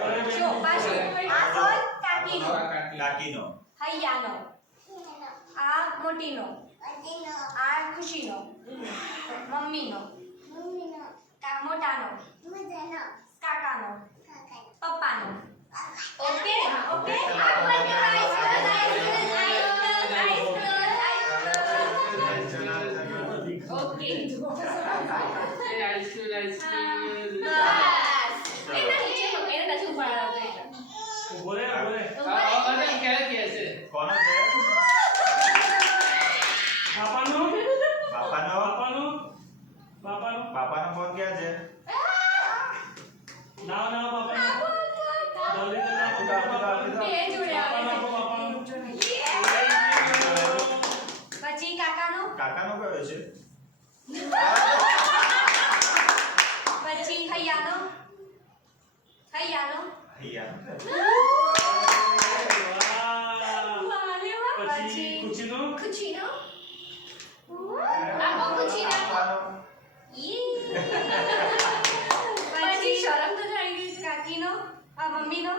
જો પાછું આ ફોન કાકીનો કાકીનો હૈયાનો આ મોટીનો આ ખુશીનો મમ્મીનો મોટાનો કાકાનો પપ્પાનો ઓકે ઓકે કોનો છે પાપાનો ફોન ક્યાં છે પછી કાકાનો કાકાનો કયો છે પછી હૈયાનો અહીંયા પછી ખુશીનો પાપાનો પછી શરમ તો થઈ ગઈ કાકીનો આ મમ્મીનો